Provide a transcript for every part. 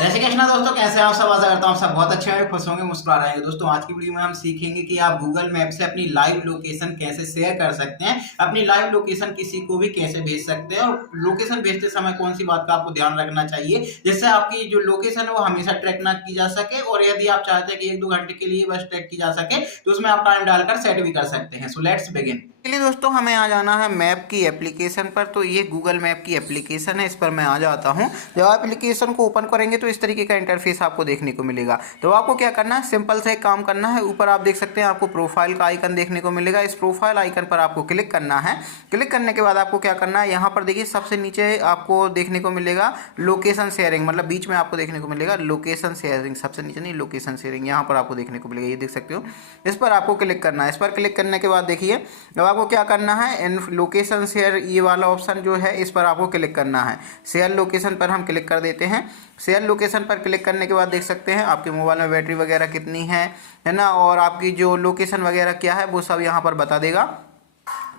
जैसे कृष्णा दोस्तों, कैसे आप सब? आशा करता हूँ सब बहुत अच्छे हैं, खुश होंगे, मुस्कुरा रहे हैं। दोस्तों आज की वीडियो में हम सीखेंगे कि आप गूगल मैप से अपनी लाइव लोकेशन कैसे शेयर कर सकते हैं, अपनी लाइव लोकेशन किसी को भी कैसे भेज सकते हैं, और लोकेशन भेजते समय कौन सी बात का आपको ध्यान रखना चाहिए जिससे आपकी जो लोकेशन है वो हमेशा ट्रैक ना की जा सके। और यदि आप चाहते हैं कि 1-2 घंटे के लिए बस ट्रैक की जा सके तो उसमें आप टाइम डालकर सेट भी कर सकते हैं। So let's begin. चलिए दोस्तों, हमें आ जाना है मैप की एप्लीकेशन पर। तो ये गूगल मैप की एप्लीकेशन है, इस पर मैं आ जाता हूँ। जब आप एप्लीकेशन को ओपन करेंगे तो इस तरीके का इंटरफेस आपको देखने को मिलेगा। तो आपको क्या करना है, सिंपल से एक काम करना है। ऊपर आप देख सकते हैं आपको प्रोफाइल का आइकन देखने को मिलेगा। इस प्रोफाइल आइकन पर आपको क्लिक करना है। क्लिक करने के बाद आपको क्या करना है, यहाँ पर देखिए सबसे नीचे आपको देखने को मिलेगा लोकेशन शेयरिंग, मतलब बीच में आपको देखने को मिलेगा लोकेशन शेयरिंग, सबसे नीचे नहीं, लोकेशन शेयरिंग यहाँ पर आपको देखने को मिलेगा, ये देख सकते हो। इस पर आपको क्लिक करना है। इस पर क्लिक करने के बाद देखिए अब आपको क्या करना है, इन लोकेशन शेयर ये वाला ऑप्शन जो है इस पर आपको क्लिक करना है। शेयर लोकेशन पर हम क्लिक कर देते हैं। शेयर लोकेशन पर क्लिक करने के बाद देख सकते हैं आपके मोबाइल में बैटरी वगैरह कितनी है ना, और आपकी जो लोकेशन वगैरह क्या है वो सब यहाँ पर बता देगा।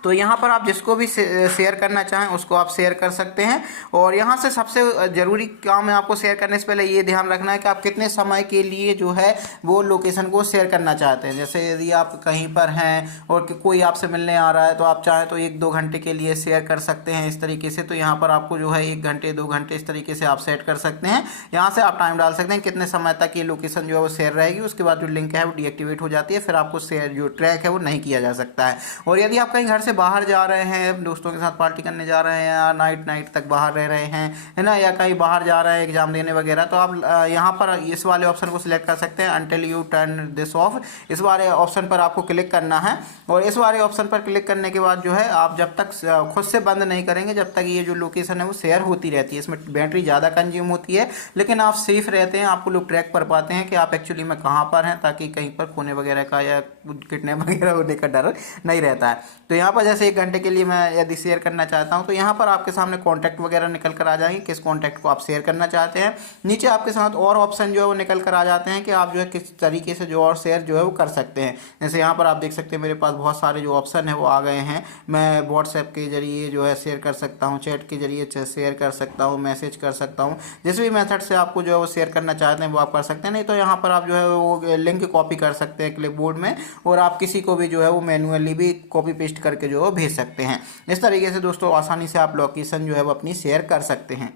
तो यहाँ पर आप जिसको भी शेयर करना चाहें उसको आप शेयर कर सकते हैं। और यहाँ से सबसे ज़रूरी काम है, आपको शेयर करने से पहले ये ध्यान रखना है कि आप कितने समय के लिए जो है वो लोकेशन को शेयर करना चाहते हैं। जैसे यदि आप कहीं पर हैं और कोई आपसे मिलने आ रहा है तो आप चाहें तो 1-2 घंटे के लिए शेयर कर सकते हैं इस तरीके से। तो यहाँ पर आपको जो है 1 घंटे 2 घंटे इस तरीके से आप सेट कर सकते हैं। यहाँ से आप टाइम डाल सकते हैं कितने समय तक ये लोकेशन जो है वो शेयर रहेगी। उसके बाद जो लिंक है वो डीएक्टिवेट हो जाती है, फिर आपको शेयर जो ट्रैक है वो नहीं किया जा सकता है। और यदि आप कहीं घर से बाहर जा रहे हैं, दोस्तों के साथ पार्टी करने जा रहे हैं, या नाइट तक बाहर रह रहे हैं, है ना, या कहीं बाहर जा रहे हैं एग्जाम देने वगैरह, तो आप यहाँ पर इस वाले ऑप्शन को सिलेक्ट कर सकते हैं, until U turn this of. इस वाले ऑप्शन पर आपको क्लिक करना है। और इस वाले ऑप्शन पर क्लिक करने के बाद जो है आप जब तक खुद से बंद नहीं करेंगे जब तक ये जो लोकेशन है वो शेयर होती रहती है। इसमें बैटरी ज़्यादा कंज्यूम होती है लेकिन आप सेफ रहते हैं, आपको लोग ट्रैक कर पाते हैं कि आप एक्चुअली में कहाँ पर हैं, ताकि कहीं पर खोने वगैरह का या किडनैप वगैरह होने का डर नहीं रहता है। तो यहाँ पर जैसे 1 घंटे के लिए मैं यदि शेयर करना चाहता हूँ तो यहाँ पर आपके सामने कॉन्टैक्ट वगैरह निकल कर आ जाएंगे, किस कॉन्टैक्ट को आप शेयर करना चाहते हैं। नीचे आपके साथ और ऑप्शन जो है वो निकल कर आ जाते हैं कि आप जो है किस तरीके से जो और शेयर जो है वो कर सकते हैं। जैसे यहाँ पर आप देख सकते हैं मेरे पास बहुत सारे जो ऑप्शन है वो आ गए हैं। मैं व्हाट्सएप के जरिए जो है शेयर कर सकता हूँ, चैट के जरिए शेयर कर सकता हूँ, मैसेज कर सकता हूँ। जिस भी मेथड से आपको जो है वो शेयर करना चाहते हैं वो आप कर सकते हैं। नहीं तो यहाँ पर आप जो है वो लिंक कॉपी कर सकते हैं क्लिपबोर्ड में, और आप किसी को भी जो है वो मैन्युअली भी कॉपी पेस्ट करके जो है भेज सकते हैं। इस तरीके से दोस्तों आसानी से आप लोकेशन जो है वो अपनी शेयर कर सकते हैं।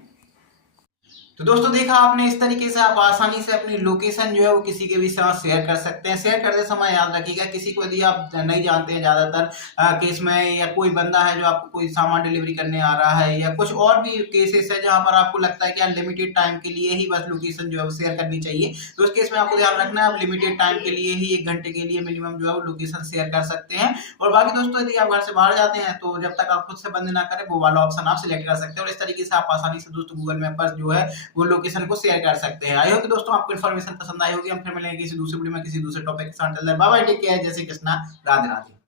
तो दोस्तों देखा आपने, इस तरीके से आप आसानी से अपनी लोकेशन जो है वो किसी के भी साथ शेयर कर सकते हैं। शेयर करते समय याद रखिएगा, किसी को यदि आप नहीं जानते हैं, ज़्यादातर केस में, या कोई बंदा है जो आपको कोई सामान डिलीवरी करने आ रहा है, या कुछ और भी केसेस है जहां पर आपको लगता है कि यार लिमिटेड टाइम के लिए ही बस लोकेशन जो है वो शेयर करनी चाहिए, तो उस केस में आपको ध्यान रखना है आप लिमिटेड टाइम के लिए ही 1 घंटे के लिए मिनिमम जो है वो लोकेशन शेयर कर सकते हैं। और बाकी दोस्तों यदि आप घर से बाहर जाते हैं तो जब तक आप खुद से बंद ना करें वो वाला ऑप्शन आप सिलेक्ट कर सकते हैं। और इस तरीके से आप आसानी से दोस्तों गूगल मैप पर जो है वो लोकेशन को शेयर कर सकते हैं। आई होप कि दोस्तों आपको इन्फॉर्मेशन पसंद आई होगी। हम फिर मिलेंगे किसी दूसरे वीडियो में किसी दूसरे टॉपिक के साथ। बाय बाय, टेक केयर, जय श्री कृष्णा, राधे राधे।